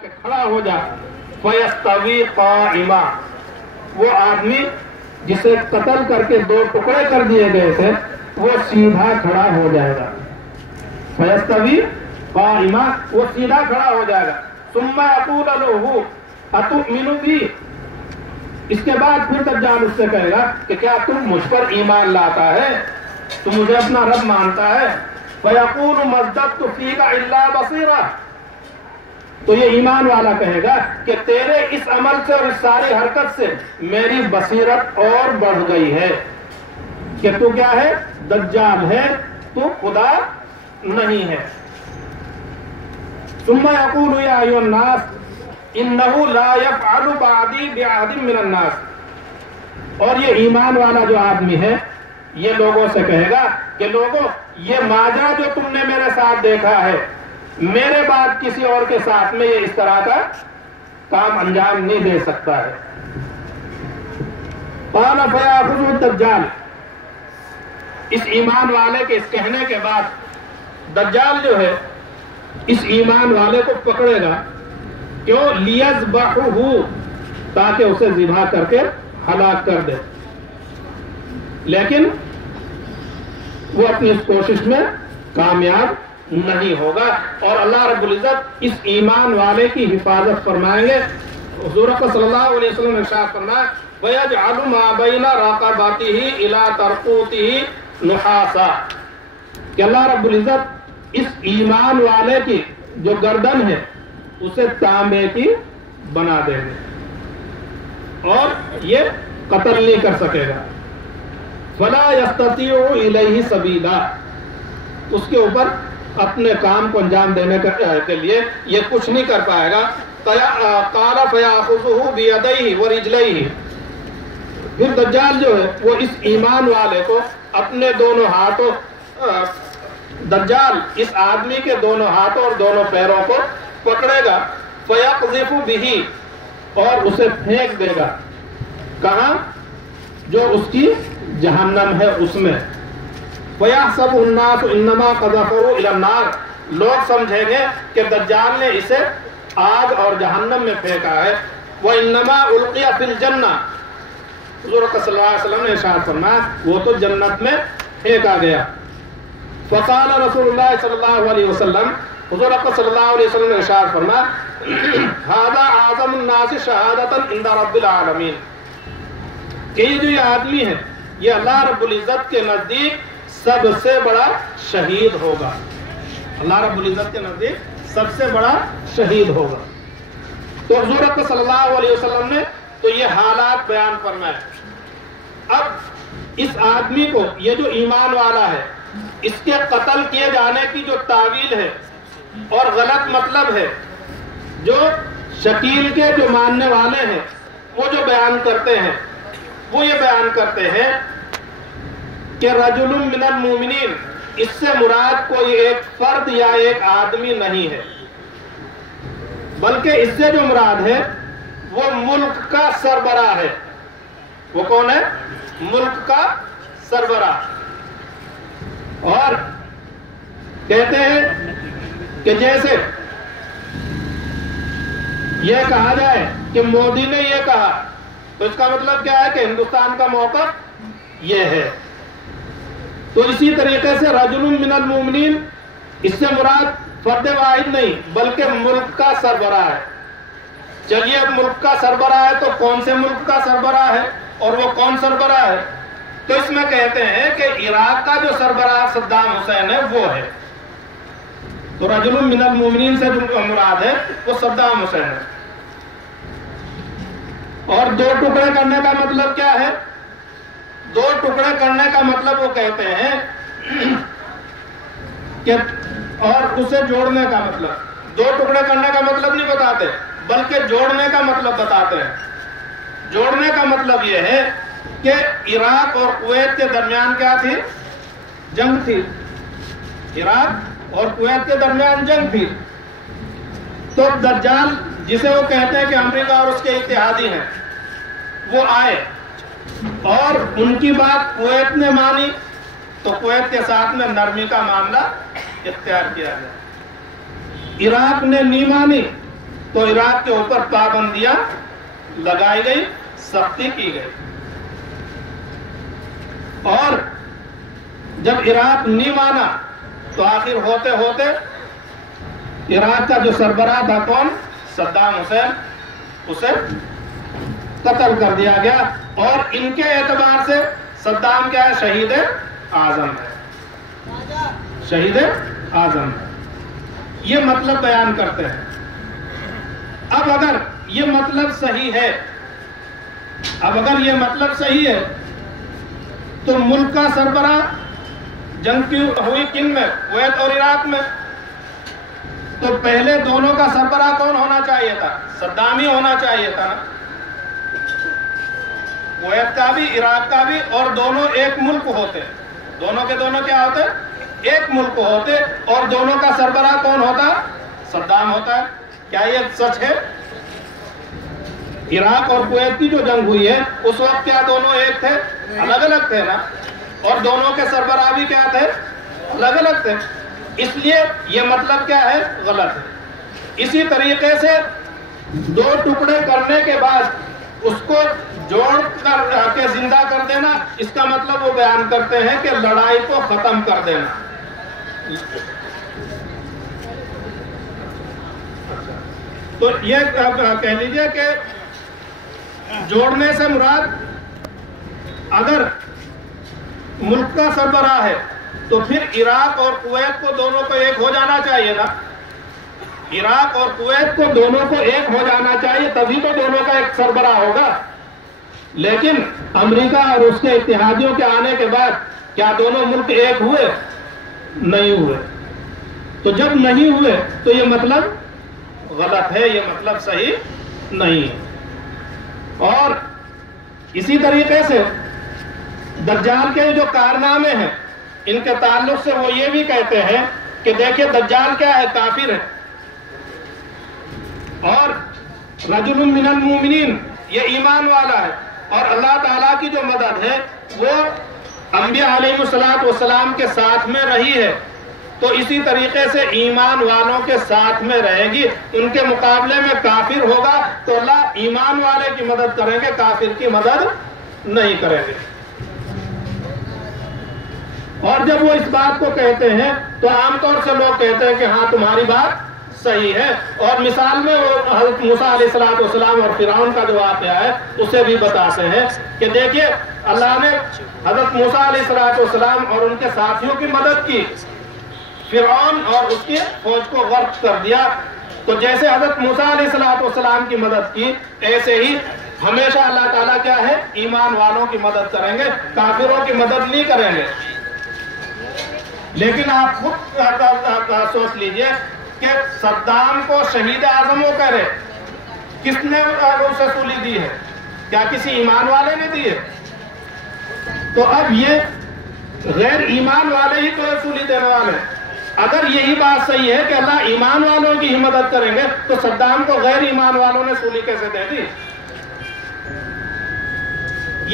کہ کھڑا ہو جا فیستوی قائما، وہ آدمی جسے قتل کر کے دو ٹکڑے کر دیے گئے تھے وہ سیدھا کھڑا ہو جائے گا. فیستوی قائما، وہ سیدھا کھڑا ہو جائے گا. ثم یقول له اتؤمن بی، اس کے بعد پھر دجال اس سے کہے گا کہ کیا تم مجھ پر ایمان لاتا ہے، تم مجھے اپنا رب مانتا ہے. فیقول ما ازددت فیک الا بصیرا، تو یہ ایمان والا کہے گا کہ تیرے اس عمل سے اور اس ساری حرکت سے میری بصیرت اور بڑھ گئی ہے کہ تو کیا ہے، دجال ہے، تو خدا نہیں ہے. ثم یقول یا ایھا الناس انہ لا یفعل بعدی باحد من الناس، اور یہ ایمان والا جو آدمی ہے یہ لوگوں سے کہے گا کہ لوگوں، یہ ماجرا جو تم نے میرے ساتھ دیکھا ہے میرے بعد کسی اور کے ساتھ میں یہ اس طرح کا کام انجام نہیں دے سکتا ہے. قال فیاخذ الدجال، اس ایمان والے کے اس کہنے کے بعد دجال جو ہے اس ایمان والے کو پکڑے گا. کیوں؟ لیذبحہ، تاکہ اسے ذبح کر کے ہلاک کر دے. لیکن وہ اپنی اس کوشش میں کامیاب نہیں ہوگا اور اللہ رب العزت اس ایمان والے کی حفاظت فرمائیں گے. حضور صلی اللہ علیہ وسلم نے ارشاد فرمایا وَيَجْعَلُ مَا بَيْنَ رَقَبَتِهِ إِلَى تَرْقُوتِهِ نُحَاسًا، کہ اللہ رب العزت اس ایمان والے کی جو گردن ہے اسے تانبے کی بنا دیں گے اور یہ قتل نہیں کر سکے گا. فَلَا يَسْتَطِيعُ إِلَيْهِ سَبِيلًا، اس کے اوپر اپنے کام کو انجام دینے کے لیے یہ کچھ نہیں کر پائے گا. قال فیاخذہ بیدیہ ورجلیہ، پھر دجال جو ہے وہ اس ایمان والے کو اپنے دونوں ہاتھوں، دجال اس آدمی کے دونوں ہاتھوں اور دونوں پیروں کو پکڑے گا. فیقذف بہ، اور اسے پھینک دے گا. کہاں؟ جو اس کی جہنم ہے اس میں. وَيَحْسَبُ النَّاسُ إِنَّمَا قَذَفَهُ إِلَى النَّارِ، لوگ سمجھیں گے کہ دجال نے اسے آگ اور جہنم میں پھینکا ہے. وَإِنَّمَا أُلْقِيَ فِي الْجَنَّةِ، حضور صلی اللہ علیہ وسلم نے ارشاد فرمایا وہ تو جنت میں پھینکا گیا. فقال رسول اللہ صلی اللہ علیہ وسلم، حضور صلی اللہ علیہ وسلم نے ارشاد فرمایا هَذَا أَعْظَمُ النَّاسِ شَهَادَةً عِنْدَ رَبِّ الْعَالَمِينَ، کہ یہ جو یہ آدمی ہے یہ اللہ رب العزت کے نزدیک سب سے بڑا شہید ہوگا. اللہ رب العزت کے نزدیک سب سے بڑا شہید ہوگا. تو حضور صلی اللہ علیہ وسلم نے تو یہ حالات بیان فرمائے. اب اس آدمی کو، یہ جو ایمان والا ہے، اس کے قتل کیے جانے کی جو تعویل ہے اور غلط مطلب ہے جو شکیل کے جو ماننے والے ہیں وہ جو بیان کرتے ہیں، وہ یہ بیان کرتے ہیں کہ رجل من المؤمنین، اس سے مراد کوئی ایک فرد یا ایک آدمی نہیں ہے، بلکہ اس سے جو مراد ہے وہ ملک کا سربراہ ہے. وہ کون ہے؟ ملک کا سربراہ. اور کہتے ہیں کہ جیسے یہ کہا جائے کہ مودی نے یہ کہا تو اس کا مطلب کیا ہے کہ ہندوستان کا موقف یہ ہے. تو اسی طریقے سے رجل من المؤمنین، اس سے مراد فرد واحد نہیں بلکہ ملک کا سربراہ ہے. چلیے اب ملک کا سربراہ ہے تو کون سے ملک کا سربراہ ہے اور وہ کون سربراہ ہے؟ تو اس میں کہتے ہیں کہ عراق کا جو سربراہ صدام حسین ہے وہ ہے. تو رجل من المؤمنین سے جو مراد ہے وہ صدام حسین ہے. اور دو ٹکڑے کرنے کا مطلب کیا ہے؟ دو ٹکڑے کرنے کا مطلب وہ کہتے ہیں کہ، اور اسے جوڑنے کا مطلب، دو ٹکڑے کرنے کا مطلب نہیں بتاتے بلکہ جوڑنے کا مطلب بتاتے ہیں. جوڑنے کا مطلب یہ ہے کہ عراق اور کویت کے درمیان کیا تھی؟ جنگ تھی. عراق اور کویت کے درمیان جنگ تھی. تو دجال جسے وہ کہتے ہیں کہ امریکہ اور اس کے اتحادی ہیں، وہ آئے اور ان کی بات کویت نے مانی تو کویت کے ساتھ میں نرمی کا معاملہ اختیار کیا گیا. عراق نے نہیں مانی تو عراق کے اوپر پابندیاں لگائی گئی، سختی کی گئی، اور جب عراق نہیں مانا تو آخر ہوتے ہوتے عراق کا جو سربراہ تھا کون؟ صدام حسین، اسے قتل کر دیا گیا، اور ان کے اعتبار سے صدام کیا ہے؟ شہید اعظم ہے، شہید اعظم ہے۔ یہ مطلب بیان کرتے ہیں۔ اب اگر یہ مطلب صحیح ہے، تو ملک کا سربراہ جنگ کی ہوئی کن میں؟ کویت اور عراق میں۔ تو پہلے دونوں کا سربراہ کون ہونا چاہیے تھا؟ صدام ہی ہونا چاہیے تھا نا۔ کویت کا بھی، عراق کا بھی، اور دونوں ایک ملک ہوتے، دونوں کے دونوں کیا ہوتے؟ ایک ملک ہوتے، اور دونوں کا سربراہ کون ہوتا؟ صدام ہوتا ہے۔ کیا یہ سچ ہے؟ عراق اور کویت کی جو جنگ ہوئی ہے اس وقت کیا دونوں ایک تھے؟ الگ الگ تھے نا، اور دونوں کے سربراہ بھی کیا تھے؟ الگ الگ تھے۔ اس لیے یہ مطلب کیا ہے؟ غلط ہے۔ اسی طریقے سے دو ٹکڑے کرنے کے بعد اس کو جوڑ کر کے زندہ کر دینا، اس کا مطلب وہ بیان کرتے ہیں کہ لڑائی کو ختم کر دینا۔ تو یہ کہہ لیجئے کہ جوڑنے سے مراد اگر ملک کا سربراہ ہے تو پھر عراق اور کویت کو دونوں کو ایک ہو جانا چاہیے نا، عراق اور کویت کو دونوں کو ایک ہو جانا چاہیے، تبھی تو دونوں کا ایک سربراہ ہوگا۔ لیکن امریکہ اور اس کے اتحادیوں کے آنے کے بعد کیا دونوں ملک ایک ہوئے؟ نہیں ہوئے۔ تو جب نہیں ہوئے تو یہ مطلب غلط ہے، یہ مطلب صحیح نہیں ہے۔ اور اسی طریقے سے دجال کے جو کارنامے ہیں ان کے تعلق سے وہ یہ بھی کہتے ہیں کہ دیکھیں دجال کیا ہے؟ کافر ہے، اور رجل من المؤمنین یہ ایمان والا ہے، اور اللہ تعالیٰ کی جو مدد ہے وہ انبیاء علیہ السلام کے ساتھ میں رہی ہے، تو اسی طریقے سے ایمان والوں کے ساتھ میں رہے گی۔ ان کے مقابلے میں کافر ہوگا تو اللہ ایمان والے کی مدد کریں گے، کافر کی مدد نہیں کریں گے۔ اور جب وہ اس بات کو کہتے ہیں تو عام طور سے لوگ کہتے ہیں کہ ہاں تمہاری بات صحیح ہے، اور مثال میں وہ حضرت موسیٰ علیہ السلام اور فرعون کا جو واقعہ ہے اسے بھی بتاتے ہیں کہ دیکھیے اللہ نے حضرت موسیٰ علیہ السلام اور ان کے ساتھیوں کی مدد کی، فرعون اور اس کی فوج کو غرق کر دیا۔ تو جیسے حضرت موسیٰ علیہ السلام کی مدد کی، ایسے ہی ہمیشہ اللہ تعالیٰ کیا ہے؟ ایمان والوں کی مدد کریں گے، کافروں کی مدد نہیں کریں گے۔ لیکن آپ خود سوچ لیجئے کہ صدام کو شہید اعظم وہ کہہ رہے، کس نے اسے سولی دی ہے؟ کیا کسی ایمان والے نے دی ہے؟ تو اب یہ غیر ایمان والے ہی تو سولی دینے والے ہیں۔ اگر یہی بات صحیح ہے کہ اللہ ایمان والوں کی ہی مدد کریں گے تو صدام کو غیر ایمان والوں نے سولی کیسے دے دی؟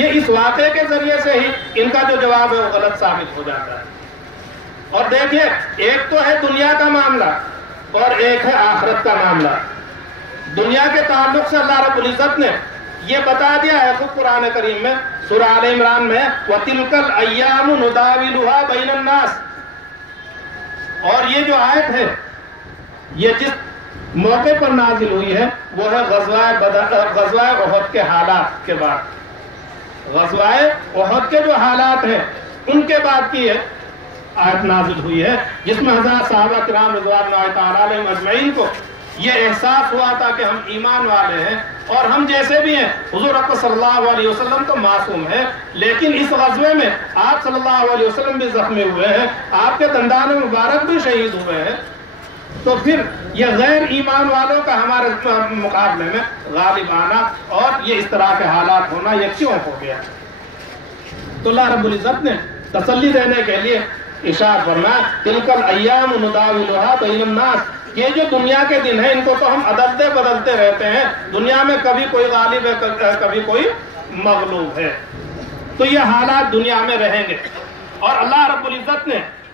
یہ اس واقعے کے ذریعے سے ہی ان کا جو جواب ہے وہ غلط ثابت ہو جاتا ہے۔ اور دیکھیے ایک تو ہے دنیا کا معاملہ اور ایک ہے آخرت کا معاملہ۔ دنیا کے تعلق سے اللہ رب العزت نے یہ بتا دیا ہے خود قرآن کریم میں، سورہ آل عمران میں، وَتِلْكَ الْأَيَّامُ نُدَاوِلُهَا بَيْنَ النَّاسِ۔ اور یہ جو آیت ہے یہ جس موقع پر نازل ہوئی ہے وہ ہے غزوہ احد کے حالات کے بعد، غزوہ احد کے جو حالات ہیں ان کے بعد کی ہے آیت نازل ہوئی ہے، جس میں حضرات صحابہ کرام رضوان اللہ تعالیٰ علیہم اجمعین کو یہ احساس ہوا تھا کہ ہم ایمان والے ہیں اور ہم جیسے بھی ہیں۔ حضور اکرم صلی اللہ علیہ وسلم تو معصوم ہے، لیکن اس غزوے میں آپ صلی اللہ علیہ وسلم بھی زخمی ہوئے ہیں، آپ کے دندان مبارک بھی شہید ہوئے ہیں، تو پھر یہ غیر ایمان والوں کا ہمارے مقابلے میں غالب آنا اور یہ اس طرح کے حالات ہونا یہ کیوں ہو گیا؟ تو اللہ رب العزت نے تسلی دینے کے لیے ارشاد فرمایا تلک الایام نداولها بین الناس، یہ جو دنیا کے دن ہیں ان کو تو ہم عدلتے بدلتے رہتے ہیں، دنیا میں کبھی کوئی غالب ہے کبھی کوئی مغلوب ہے، تو یہ حالات دنیا میں رہیں گے۔ اور اللہ رب العزت نے